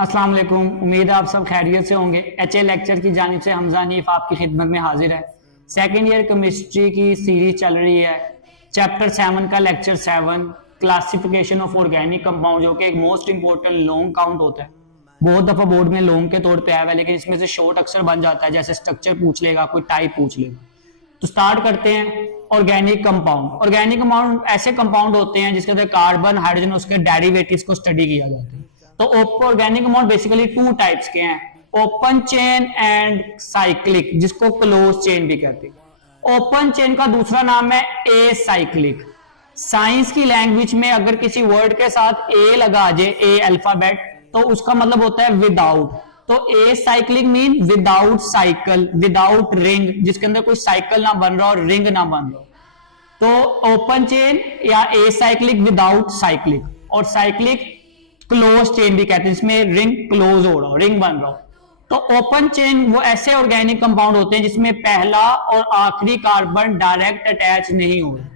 अस्सलाम वालेकुम। उम्मीद है आप सब खैरियत से होंगे। HA लेक्चर की जानिब से हमजा हनीफ आपकी खिदमत में हाजिर है। सेकेंड ईयर केमिस्ट्री की सीरीज चल रही है। चैप्टर 7 का lecture 7 classification of organic compound, जो कि एक मोस्ट इंपॉर्टेंट लॉन्ग काउंट होता है। बहुत दफा बोर्ड में लॉन्ग के तौर पे आया हुआ है, लेकिन इसमें से शॉर्ट अक्सर बन जाता है, जैसे स्ट्रक्चर पूछ लेगा, कोई टाइप पूछ लेगा। तो स्टार्ट करते हैं। Organic compound. ऑर्गेनिक कंपाउंड ऐसे कंपाउंड होते हैं जिसके अंदर कार्बन, हाइड्रोजन, उसके डेरिवेटिव्स को स्टडी किया जाता है। तो organic compound basically two types के हैं, ओपन चेन एंड साइक्लिक, जिसको क्लोज चेन भी कहते हैं। ओपन चेन का दूसरा नाम है ए साइक्लिक। साइंस की लैंग्वेज में अगर किसी वर्ड के साथ ए लगा जाए, ए अल्फाबेट, तो उसका मतलब होता है विदाउट। तो a cyclic mean without cycle, without ring, जिसके अंदर कोई साइकिल ना बन रहा हो, रिंग ना बन रहा हो। तो ओपन चेन या ए साइक्लिक विदाउट साइक्लिक, और साइक्लिक क्लोज चेन भी कहते हैं, जिसमें रिंग क्लोज हो रहा हो, रिंग बन रहा हो। तो ओपन चेन वो ऐसे ऑर्गेनिक कंपाउंड होते हैं जिसमें पहला और आखिरी कार्बन डायरेक्ट अटैच नहीं हो रहे।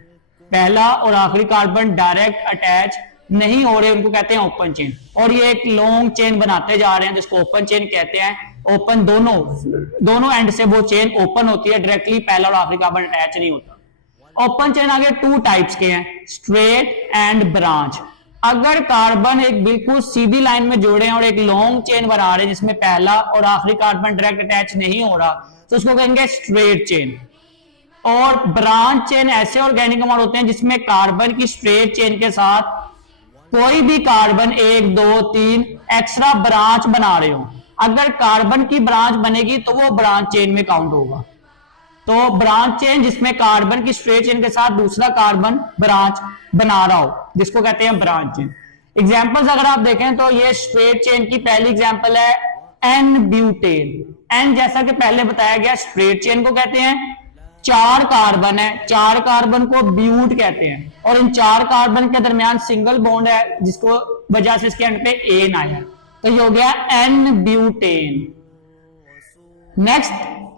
पहला और आखिरी कार्बन डायरेक्ट अटैच नहीं हो रहे, उनको कहते हैं ओपन चेन। और ये एक लॉन्ग चेन बनाते जा रहे हैं, जिसको ओपन चेन कहते हैं। ओपन दोनों एंड से वो चेन ओपन होती है, डायरेक्टली पहला और आखिरी कार्बन अटैच नहीं होता। ओपन चेन आगे टू टाइप्स के हैं, स्ट्रेट एंड ब्रांच। अगर कार्बन एक बिल्कुल सीधी लाइन में जोड़े हैं और एक लॉन्ग चेन बना रहे हैं जिसमें पहला और आखिरी कार्बन डायरेक्ट अटैच नहीं हो रहा, तो उसको कहेंगे स्ट्रेट चेन। और ब्रांच चेन ऐसे ऑर्गेनिक कंपाउंड होते हैं जिसमें कार्बन की स्ट्रेट चेन के साथ कोई भी कार्बन 1 2 3 एक्स्ट्रा ब्रांच बना रहे हो। अगर कार्बन की ब्रांच बनेगी तो वो ब्रांच चेन में काउंट होगा। तो ब्रांच चेन जिसमें कार्बन की स्ट्रेट चेन के साथ दूसरा कार्बन ब्रांच बना रहा हो, जिसको कहते हैं ब्रांच चेन। एग्जांपल्स अगर आप देखें तो ये स्ट्रेट चेन की पहली एग्जांपल है एन ब्यूटेन। एन जैसा कि पहले बताया गया स्ट्रेट चेन को कहते हैं। 4 कार्बन है, 4 कार्बन को ब्यूट कहते हैं, और इन 4 कार्बन के दरमियान सिंगल बॉन्ड है, जिसको वजह से इसके एंड पे एन आया। तो ये हो गया एन ब्यूटेन। नेक्स्ट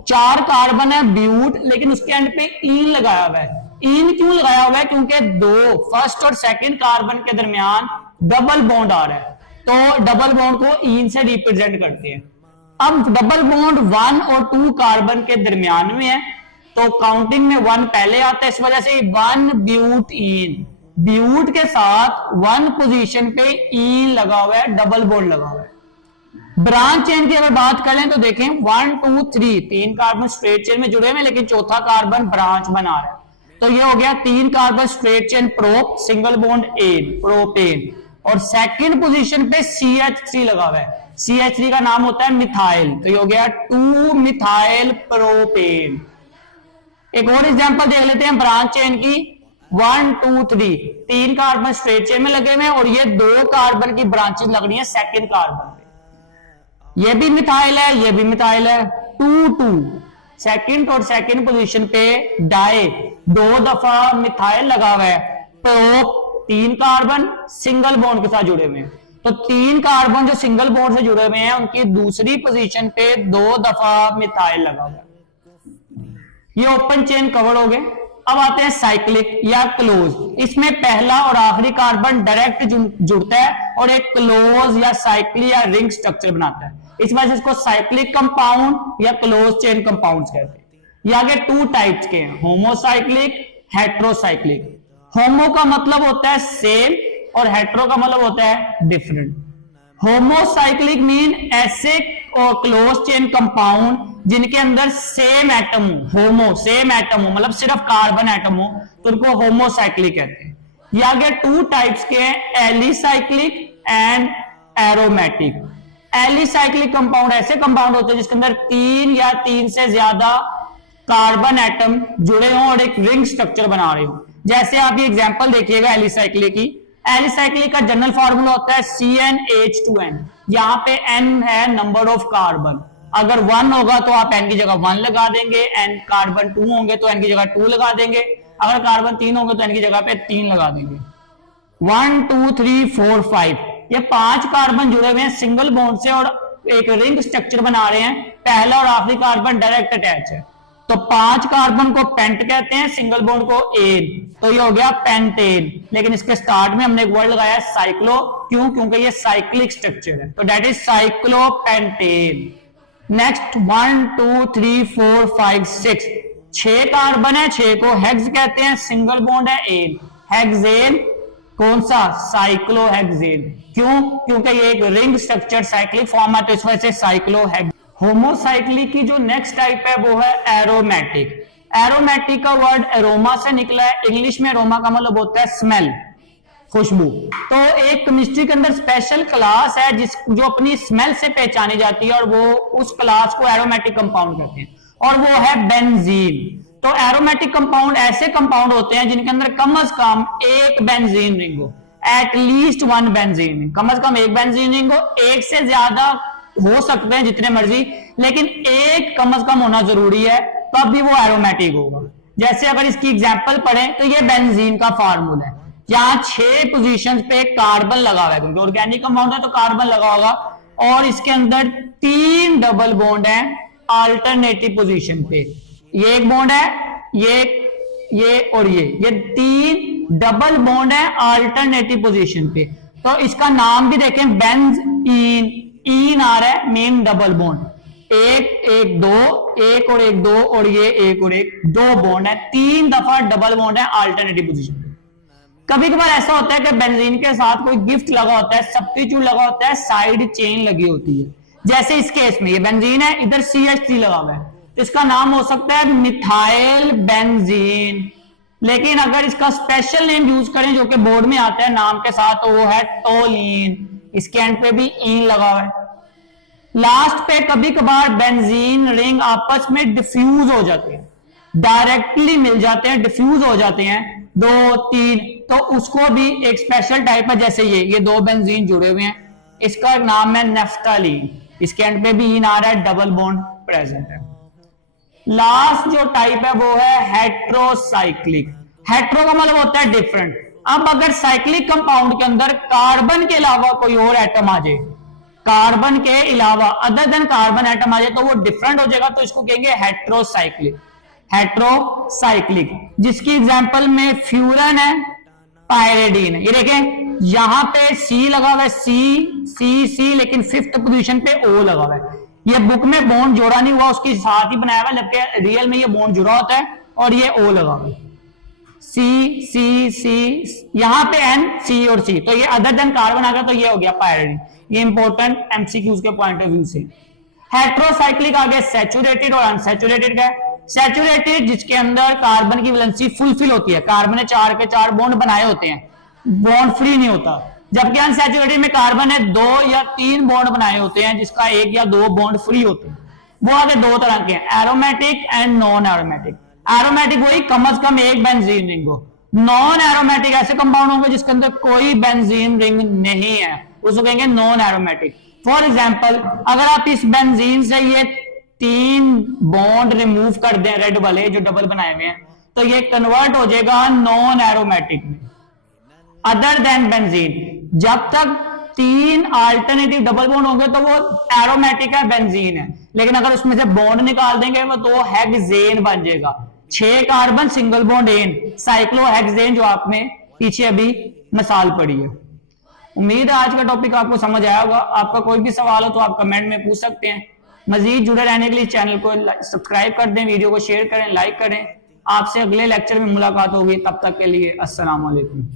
4 कार्बन है ब्यूट, लेकिन उसके एंड पे ईन लगाया हुआ है। ईन क्यों लगाया हुआ है? क्योंकि दो फर्स्ट और सेकंड कार्बन के दरमियान डबल बॉन्ड आ रहा है, तो डबल बॉन्ड को ईन से रिप्रेजेंट करते हैं। अब डबल बॉन्ड 1 और 2 कार्बन के दरमियान में है, तो काउंटिंग में 1 पहले आता है, इस वजह से 1 ब्यूट ईन। ब्यूट के साथ 1 पोजीशन पे ईन लगा हुआ है, डबल बॉन्ड लगा हुआ है। ब्रांच चेन की अगर बात करें तो देखें 1 2 3 3 कार्बन स्ट्रेट चेन में जुड़े हुए, लेकिन चौथा कार्बन ब्रांच बना रहा है। तो ये हो गया 3 carbon straight chain prop, single bond ane, propane. और सेकंड पोजीशन पे CH3 लगा हुआ है। CH3 का नाम होता है मिथाइल, तो ये हो गया 2 मिथाइल प्रोपेन। एक और एग्जांपल देख लेते हैं ब्रांच चेन की। 1 2 3 3 कार्बन स्ट्रेट चेन में लगे हुए हैं, और ये 2 कार्बन की ब्रांचेस लग रही है सेकंड कार्बन पे। ये भी मिथाइल है, ये भी मिथाइल है। 2 2 सेकंड और सेकंड पोजीशन पे डाई 2 दफा मिथाइल लगा हुआ है। प्रोप 3 कार्बन सिंगल बॉन्ड के साथ जुड़े हुए हैं, तो 3 कार्बन जो सिंगल बॉन्ड से जुड़े हुए हैं उनकी दूसरी पोजीशन पे 2 दफा मिथाइल लगा हुआ है। ये ओपन चेन कवर हो गए। अब आते हैं साइक्लिक या क्लोज। इसमें पहला और आखिरी कार्बन डायरेक्ट जुड़ता है और एक क्लोज या साइक्लिक या रिंग स्ट्रक्चर बनाता है, इस वजह से इसको साइक्लिक कंपाउंड या क्लोज चेन कंपाउंड्स कहते हैं। ये आगे 2 टाइप्स के हैं, होमोसाइक्लिक, हेट्रोसाइक्लिक। होमो का मतलब होता है सेम और हेट्रो का मतलब होता है डिफरेंट। होमोसाइक्लिक मीन ऐसे क्लोज चेन कंपाउंड जिनके अंदर सेम एटम हो, होमो सेम एटम हो, मतलब सिर्फ कार्बन एटम हो, तो उनको होमोसाइक्लिक कहते हैं। ये आगे 2 टाइप्स के हैं, alicyclic and aromatic. Alicyclic compound ऐसे कंपाउंड होते हैं जिसके अंदर 3 या 3 से ज्यादा कार्बन एटम जुड़े हों और एक रिंग स्ट्रक्चर बना रहे हो। जैसे आप ये एग्जांपल देखिएगा एलिसाइक्लिक की। एलिसाइक्लिक का जनरल फार्मूला होता है CnH2n। यहाँ पे n है नंबर ऑफ कार्बन। अगर 1 होगा तो आप n की जगह 1 लगा देंगे, n कार्बन 2 होंगे तो n की जगह 2 लगा देंगे, अगर कार्बन 3 होंगे तो n की जगह पे 3 लगा देंगे। 1 2 3 4 5 ये 5 कार्बन जुड़े हुए हैं सिंगल बॉन्ड से और एक रिंग स्ट्रक्चर बना रहे हैं। पहला और आखिरी कार्बन डायरेक्ट अटैच है। तो 5 कार्बन को पेंट कहते हैं, सिंगल बॉन्ड को एन, तो ये हो गया पेंटेन। लेकिन इसके स्टार्ट में हमने एक वर्ड लगाया साइक्लो, क्यों? क्योंकि ये साइक्लिक स्ट्रक्चर है, तो that is cyclopentane. Next 1 2 3 4 5 6, 6 carbon है, 6 को हेक्स कहते हैं, सिंगल बॉन्ड है एन, हेक्सेन। कौन सा? साइक्लोहेक्सेन। क्यों? क्योंकि ये एक रिंग स्ट्रक्चर साइक्लिक फॉर्म है, तो इस वजह से साइक्लोहेक्सेन। होमोसाइक्लिक की जो नेक्स्ट टाइप है वो है एरोमेटिक। एरोमेटिक का वर्ड एरोमा से निकला है, इंग्लिश में एरोमा का मतलब होता है स्मेल, खुशबू। तो एक केमिस्ट्री के अंदर स्पेशल क्लास है जो अपनी स्मेल से पहचानी जाती है, और वो उस क्लास को एरोमेटिक कंपाउंड कहते हैं, और वो है बेंजीन। तो एरोमेटिक कंपाउंड ऐसे कंपाउंड होते हैं जिनके अंदर कम से कम एक बेंजीन रिंग हो, एटलीस्ट 1 बेंजीन रिंग, कम से कम एक बेंजीन रिंग हो। एक से ज्यादा हो सकते हैं जितने मर्जी, लेकिन एक कम से कम होना जरूरी है, तब भी वो एरोमेटिक होगा। जैसे अगर इसकी एग्जांपल पढ़ें तो ये बेंजीन का फार्मूला है, यहाँ 6 पोजीशंस पे कार्बन लगा हुआ है, क्योंकि ऑर्गेनिक कंपाउंड है तो कार्बन लगा होगा, और इसके अंदर 3 डबल बॉन्ड है अल्टरनेटिव पोजीशन पे। ये एक बॉन्ड है, ये और ये 3 डबल बॉन्ड है अल्टरनेटिव पोजीशन पे। तो इसका नाम भी देखें, बेंजीन, इन आ रहा है, मीन डबल बॉन्ड, एक एक दो, एक और एक दो, और ये एक और एक, 2 बॉन्ड है, 3 दफा डबल बॉन्ड है अल्टरनेटिव पोजीशन पे। कभी कभार ऐसा होता है कि बेंजीन के साथ कोई गिफ्ट लगा होता है, सब्स्टिट्यूट लगा होता है, साइड चेन लगी होती है। जैसे इस केस में ये बेंजीन है, इधर CH3 लगा हुआ है, तो इसका नाम हो सकता है मिथाइल बेंजीन। लेकिन अगर इसका स्पेशल नेम यूज करें जो कि बोर्ड में आता है नाम के साथ, तो वो है टोलीन, इसके एंड पे भी इन लगा हुआ है। लास्ट पे कभी कभार बेंजीन रिंग आपस में डिफ्यूज हो जाते हैं, डायरेक्टली मिल जाते हैं, डिफ्यूज हो जाते हैं 2 3, तो उसको भी एक स्पेशल टाइप है। जैसे ये 2 बेंजीन जुड़े हुए हैं, इसका नाम है नेफ्थालीन, इसके एंड पे भी इन आ रहा है, डबल बॉन्ड प्रेजेंट है। लास्ट जो टाइप है वो है हेट्रोसाइक्लिक। हेट्रो का मतलब होता है डिफरेंट। अब अगर साइक्लिक कंपाउंड के अंदर कार्बन के अलावा कोई और एटम आ जाए, कार्बन के अलावा अदर देन कार्बन एटम आ जाए, तो वो डिफरेंट हो जाएगा, तो इसको कहेंगे हेट्रोसाइक्लिक। हेट्रोसाइक्लिक जिसकी एग्जांपल में फ्यूरन है, पायरेडीन है। ये देखें यहां पे C लगा हुआ है, C, लेकिन 5th पोजीशन पे O लगा हुआ है। ये बुक में बॉन्ड जोड़ा नहीं हुआ, उसके साथ ही बनाया हुआ, जबकि रियल में ये बॉन्ड जुड़ा होता है, और ये O लगा हुआ है, C, यहां पे N, C और C, तो ये अदर देन कार्बन आ गया, तो ये हो गया पायरीडीन। ये इंपॉर्टेंट MCQs के पॉइंट ऑफ व्यू से। हेट्रोसाइक्लिक आगे सैचुरेटेड और अनसैचुरेटेड का। सैचुरेटेड जिसके अंदर कार्बन की वैलेंसी फुलफिल होती है, कार्बन ने 4 के 4 बॉन्ड बनाए होते हैं, बॉन्ड फ्री नहीं होता। जबकि अनसैचुरेटेड में कार्बन ने 2 या 3 बॉन्ड बनाए होते हैं, जिसका 1 या 2 बॉन्ड फ्री होते हैं। वो आगे 2 तरह के हैं, aromatic and non aromatic. Aromatic वही कम से कम एक बेंजीन रिंग हो। नॉन एरोमेटिक ऐसे कंपाउंड होंगे जिसके अंदर कोई बेंजीन रिंग नहीं है, उसको कहेंगे नॉन एरोमेटिक। फॉर एग्जाम्पल अगर आप इस बेंजीन से ये 3 बॉन्ड रिमूव कर दें, रेड वाले जो डबल बनाए हुए हैं, तो ये कन्वर्ट हो जाएगा नॉन एरोमेटिक में, अदर देन बेंजीन। जब तक 3 अल्टरनेटिव डबल बॉन्ड होंगे तो वो एरोमेटिक है, बेंजीन है। लेकिन अगर उसमें से बॉन्ड निकाल देंगे वो तो हेक्सेन बन जाएगा। 6 carbon single bond ane, cyclohexane, जो आपने पीछे अभी मिसाल पढ़ी है। उम्मीद है आज का टॉपिक आपको समझ आया होगा। आपका कोई भी सवाल हो तो आप कमेंट में पूछ सकते हैं। मजीद जुड़े रहने के लिए चैनल को सब्सक्राइब कर दें, वीडियो को शेयर करें, लाइक करें। आपसे अगले लेक्चर में मुलाकात होगी, तब तक के लिए अस्सलाम वालेकुम।